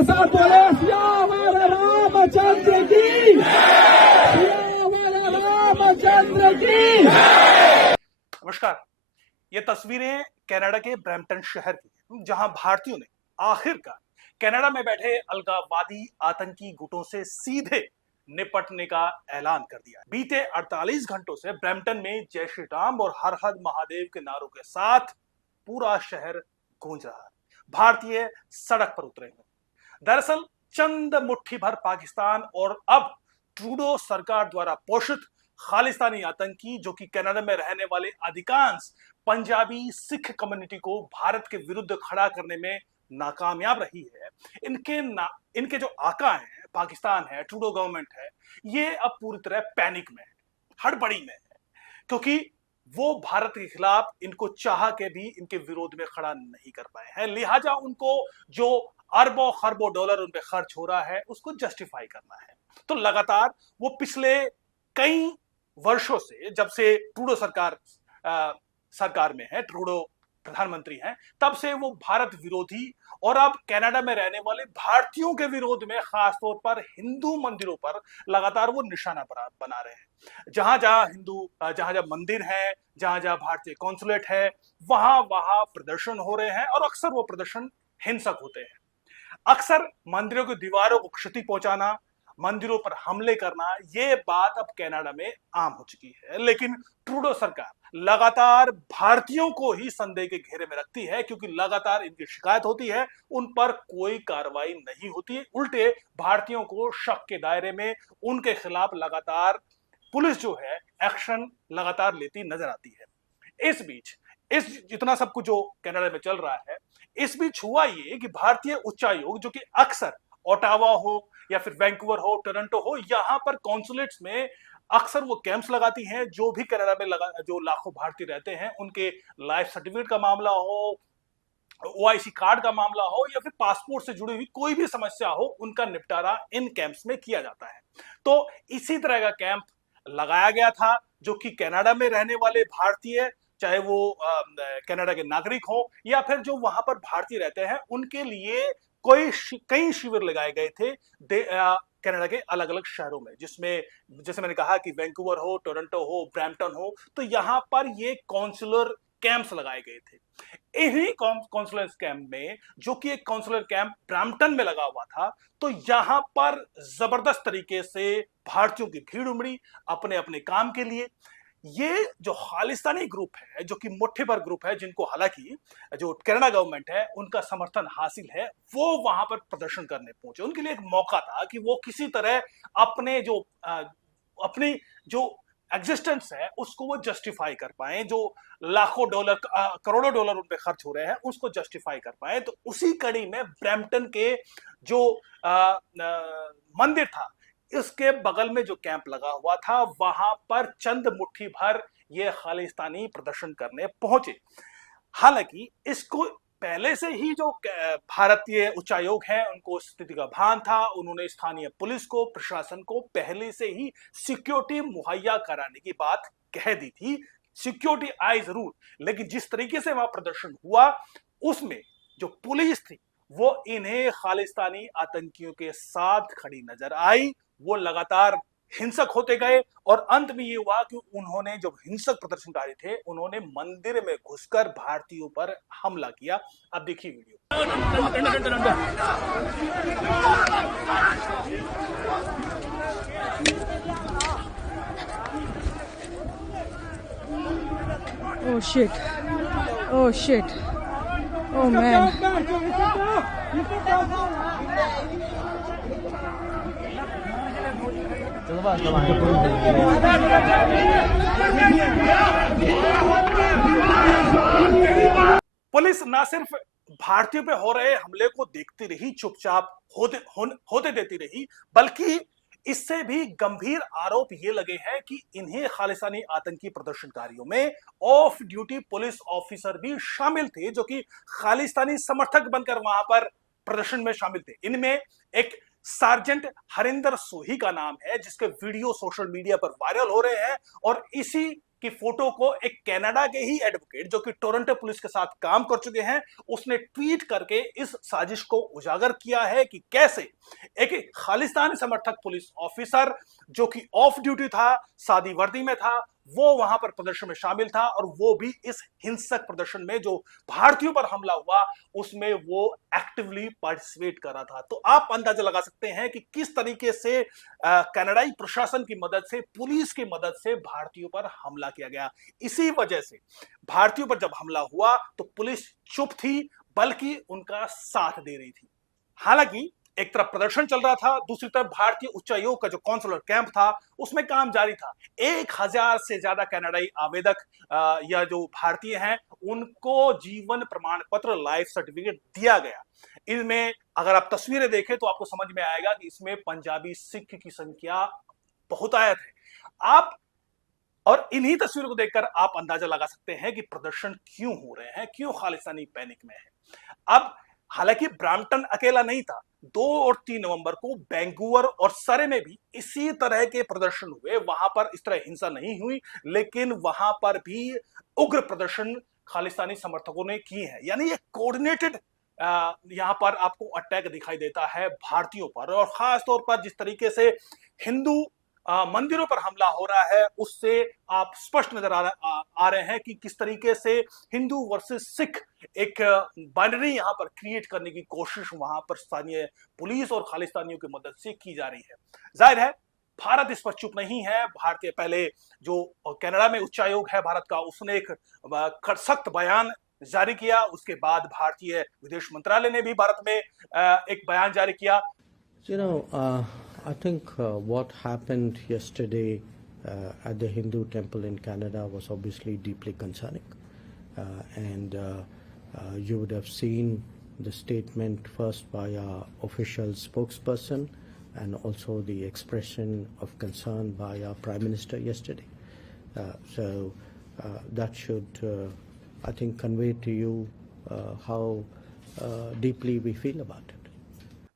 के साथ बोले सियावर रामचंद्र की, सियावर रामचंद्र की। नमस्कार। ये तस्वीरें कनाडा के ब्रैम्पटन शहर की हैं, जहां भारतीयों ने आखिरकार कनाडा में बैठे अलगाववादी आतंकी गुटों से सीधे निपटने का ऐलान कर दिया। बीते 48 घंटों से ब्रैम्पटन में जय श्री राम और हर हर महादेव के नारों के साथ पूरा शहर गूंज रहा है। भारतीय सड़क पर उतरे हैं। दरअसल चंद मुट्ठी भर पाकिस्तान और अब ट्रूडो सरकार द्वारा पोषित खालिस्तानी आतंकी, जो कि कनाडा में रहने वाले अधिकांश पंजाबी सिख कम्युनिटी को भारत के विरुद्ध खड़ा करने में नाकामयाब रही है, इनके जो आका हैं, पाकिस्तान है, ट्रूडो गवर्नमेंट है, ये अब पूरी तरह पैनिक में है, हड़बड़ी में है, क्योंकि वो भारत के खिलाफ इनको चाह के भी इनके विरोध में खड़ा नहीं कर पाए हैं। लिहाजा उनको जो अरबों खरबों डॉलर उन पे खर्च हो रहा है उसको जस्टिफाई करना है। तो लगातार वो पिछले कई वर्षों से, जब से ट्रूडो सरकार में है, ट्रूडो प्रधानमंत्री हैं, तब से वो भारत विरोधी और अब कनाडा में रहने वाले भारतीयों के विरोध में खासतौर पर हिंदू मंदिरों पर लगातार वो निशाना बना रहे हैं। जहां जहां मंदिर है, जहां जहां भारतीय कॉन्सुलेट है, वहां वहां प्रदर्शन हो रहे हैं और अक्सर वो प्रदर्शन हिंसक होते हैं। अक्सर मंदिरों की दीवारों को क्षति पहुंचाना, मंदिरों पर हमले करना, ये बात अब कनाडा में आम हो चुकी है। लेकिन ट्रूडो सरकार लगातार भारतीयों को ही संदेह के घेरे में रखती है, क्योंकि लगातार इनकी शिकायत होती है, उन पर कोई कार्रवाई नहीं होती। उल्टे भारतीयों को शक के दायरे में उनके खिलाफ लगातार पुलिस जो है एक्शन लगातार लेती नजर आती है। इस बीच इतना सब कुछ जो कनाडा में चल रहा है, इस बीच हुआ ये कि भारतीय उच्चायोग, जो कि अक्सर ओटावा हो या फिर वैंकूवर हो, टोरंटो हो, यहाँ पर कॉन्सुलेट्स में अक्सर वो कैंप्स लगाती हैं। जो भी कनाडा में जो लाखों भारतीय रहते हैं, उनके लाइफ सर्टिफिकेट का मामला हो, ओआईसी कार्ड का मामला हो या फिर पासपोर्ट से जुड़ी हुई कोई भी समस्या हो, उनका निपटारा इन कैंप्स में किया जाता है। तो इसी तरह का कैंप लगाया गया था, जो कि कनाडा में रहने वाले भारतीय, चाहे वो कनाडा के नागरिक हो या फिर जो वहां पर भारतीय रहते हैं, उनके लिए कई शिविर लगाए गए थे कनाडा के अलग अलग शहरों में, जिसमें जैसे मैंने कहा कि वैंकूवर हो, टोरंटो हो, ब्रैम्पटन हो, तो यहाँ पर ये कॉन्सुलर कैंप्स लगाए गए थे। इन्हीं कॉन्सुलर कैंप में, जो कि एक कॉन्सुलर कैंप ब्रैम्पटन में लगा हुआ था, तो यहाँ पर जबरदस्त तरीके से भारतीयों की भीड़ उमड़ी अपने अपने काम के लिए। ये जो खालिस्तानी ग्रुप है, जो कि मुट्ठी भर ग्रुप है, जिनको हालांकि जो कनाडा गवर्नमेंट है उनका समर्थन हासिल है, वो वहां पर प्रदर्शन करने पहुंचे। उनके लिए एक मौका था कि वो किसी तरह अपनी जो एग्जिस्टेंस है उसको वो जस्टिफाई कर पाए, जो लाखों डॉलर करोड़ों डॉलर उन पे खर्च हो रहे हैं उसको जस्टिफाई कर पाए। तो उसी कड़ी में ब्रैम्पटन के जो मंदिर था, इसके बगल में जो कैंप लगा हुआ था, वहां पर चंद मुट्ठी भर ये खालिस्तानी प्रदर्शन करने पहुंचे। हालांकि इसको पहले से ही जो भारतीय उच्चायोग है उनको स्थिति का भान था। उन्होंने स्थानीय पुलिस को, प्रशासन को पहले से ही सिक्योरिटी मुहैया कराने की बात कह दी थी। सिक्योरिटी आई जरूर, लेकिन जिस तरीके से वहां प्रदर्शन हुआ, उसमें जो पुलिस थी वो इन्हें खालिस्तानी आतंकियों के साथ खड़ी नजर आई। वो लगातार हिंसक होते गए और अंत में ये हुआ कि उन्होंने, जो हिंसक प्रदर्शनकारी थे, उन्होंने मंदिर में घुसकर भारतीयों पर हमला किया। अब देखिए video. Oh shit. Oh shit. Oh man. Police न सिर्फ भारतीयों पे हो रहे हमले को देखती रही, चुपचाप होते देती रही, बल्कि इससे भी गंभीर आरोप ये लगे हैं कि इन्हें खालिस्तानी आतंकी प्रदर्शनकारियों में ऑफ ड्यूटी पुलिस ऑफिसर भी शामिल थे, जो कि खालिस्तानी समर्थक बनकर वहां पर प्रदर्शन में शामिल थे। इनमें एक सार्जेंट हरिंदर सोही का नाम है, जिसके वीडियो सोशल मीडिया पर वायरल हो रहे हैं, और इसी कि फोटो को एक कनाडा के ही एडवोकेट जो कि टोरंटो पुलिस के साथ काम कर चुके हैं, उसने ट्वीट करके इस साजिश को उजागर किया है कि कैसे एक खालिस्तानी समर्थक पुलिस ऑफिसर जो कि ऑफ ड्यूटी था, सादी वर्दी में था, वो वहां पर प्रदर्शन में शामिल था और वो भी इस हिंसक प्रदर्शन में जो भारतीयों पर हमला हुआ उसमें वो एक्टिवली पार्टिसिपेट कर रहा था। तो आप अंदाजा लगा सकते हैं कि किस तरीके से कनाडाई प्रशासन की मदद से, पुलिस की मदद से भारतीयों पर हमला किया गया। इसी वजह से भारतीयों पर जब हमला हुआ तो पुलिस चुप थी, बल्कि उनका साथ दे रही थी। हालांकि एक तरफ प्रदर्शन चल रहा था, दूसरी तरफ भारतीय उच्चायोग का जो कॉन्सुलर कैंप था उसमें काम जारी था। 1000 से ज्यादा कनाडाई आवेदक या जो भारतीय हैं उनको जीवन प्रमाण पत्र, लाइफ सर्टिफिकेट दिया गया। इनमें अगर आप तस्वीरें देखें तो आपको समझ में आएगा कि इसमें पंजाबी सिख की संख्या बहुतायत है। आप और इन्हीं तस्वीरों को देखकर आप अंदाजा लगा सकते हैं कि प्रदर्शन क्यों हो रहे हैं, क्यों खालिस्तानी पैनिक में है। अब हालांकि ब्रैम्पटन अकेला नहीं था, 2 और 3 नवंबर को वैंकूवर और सरे में भी इसी तरह के प्रदर्शन हुए। वहां पर इस तरह हिंसा नहीं हुई, लेकिन वहां पर भी उग्र प्रदर्शन खालिस्तानी समर्थकों ने की है। यानी ये कोऑर्डिनेटेड यहां पर आपको अटैक दिखाई देता है भारतीयों पर, और खास तौर पर जिस तरीके से हिंदू मंदिरों पर हमला हो रहा है उससे आप स्पष्ट नजर आ रहे हैं कि किस तरीके से हिंदू वर्सेस सिख एक बाइनरी यहां पर क्रिएट करने की कोशिश वहां पर स्थानीय पुलिस और खालिस्तानियों की मदद से की जा रही है। जाहिर है भारत इस पर चुप नहीं है। भारतीय पहले जो कनाडा में उच्चायोग है भारत का, उसने एक सख्त बयान जारी किया। उसके बाद भारतीय विदेश मंत्रालय ने भी भारत में एक बयान जारी किया। I think what happened yesterday at the Hindu temple in Canada was obviously deeply concerning. And you would have seen the statement first by our official spokesperson and also the expression of concern by our Prime Minister yesterday. So that should, I think, convey to you how deeply we feel about it.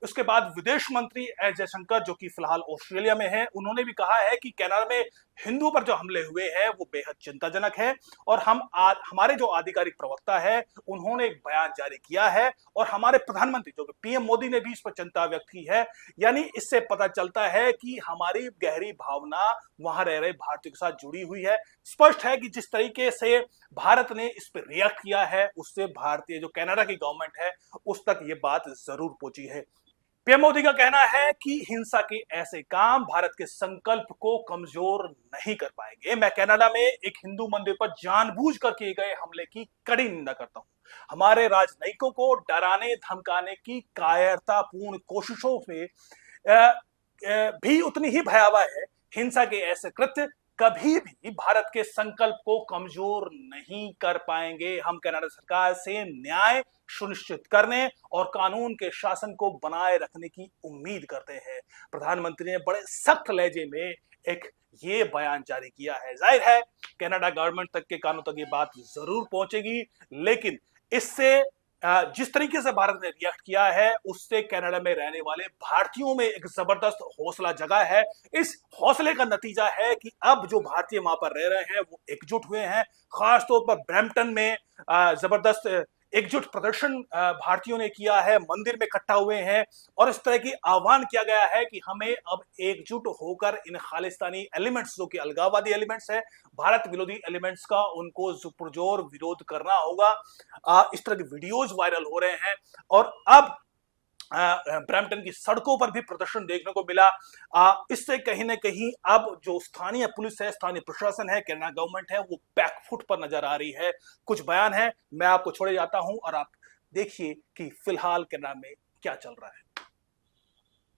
उसके बाद विदेश मंत्री S Jaishankar जो कि फिलहाल Australia में हैं, उन्होंने भी कहा है कि कनाडा में हिंदुओं पर जो हमले हुए हैं वो बेहद चिंताजनक है। और हमारे जो आधिकारिक प्रवक्ता है उन्होंने एक बयान जारी किया है, और हमारे प्रधानमंत्री जो कि पीएम मोदी ने भी इस पर चिंता व्यक्त की है। यानी इससे पता चलता है कि हमारी गहरी भावना वहां रह रहे भारतीयों के साथ जुड़ी हुई है। स्पष्ट है कि जिस तरीके से भारत ने इस पर रिएक्ट किया है उससे भारतीय जो कनाडा की गवर्नमेंट है उस तक ये बात जरूर पहुंची है। पीएम मोदी का कहना है कि हिंसा के ऐसे काम भारत के संकल्प को कमजोर नहीं कर पाएंगे। मैं कनाडा में एक हिंदू मंदिर पर जानबूझकर किए गए हमले की कड़ी निंदा करता हूं। हमारे राजनयिकों को डराने धमकाने की कायरतापूर्ण कोशिशों में भी उतनी ही भयावह है। हिंसा के ऐसे कृत्य कभी भी भारत के संकल्प को कमजोर नहीं कर पाएंगे। हम कनाडा सरकार से न्याय सुनिश्चित करने और कानून के शासन को बनाए रखने की उम्मीद करते हैं। प्रधानमंत्री ने बड़े सख्त लहजे में एक ये बयान जारी किया है। जाहिर है कनाडा गवर्नमेंट तक के कानों तक ये बात जरूर पहुंचेगी, लेकिन इससे जिस तरीके से भारत ने रिएक्ट किया है उससे कनाडा में रहने वाले भारतीयों में एक जबरदस्त हौसला जगा है। इस हौसले का नतीजा है कि अब जो भारतीय वहां पर रह रहे हैं वो एकजुट हुए हैं। खासतौर पर ब्रैम्पटन में जबरदस्त एकजुट प्रदर्शन भारतीयों ने किया है, मंदिर में इकट्ठा हुए हैं, और इस तरह की आह्वान किया गया है कि हमें अब एकजुट होकर इन खालिस्तानी एलिमेंट्स जो कि अलगाववादी एलिमेंट्स है, भारत विरोधी एलिमेंट्स का उनको पुरजोर विरोध करना होगा। इस तरह के वीडियोज वायरल हो रहे हैं और अब ब्रैम्पटन की सड़कों पर भी प्रदर्शन देखने को मिला। इससे कहीं ना कहीं अब जो स्थानीय पुलिस है, स्थानीय प्रशासन है, कनाडा गवर्नमेंट है, वो बैकफुट पर नजर आ रही है। कुछ बयान है, मैं आपको छोड़े जाता हूं और आप देखिए कि फिलहाल कनाडा में क्या चल रहा है।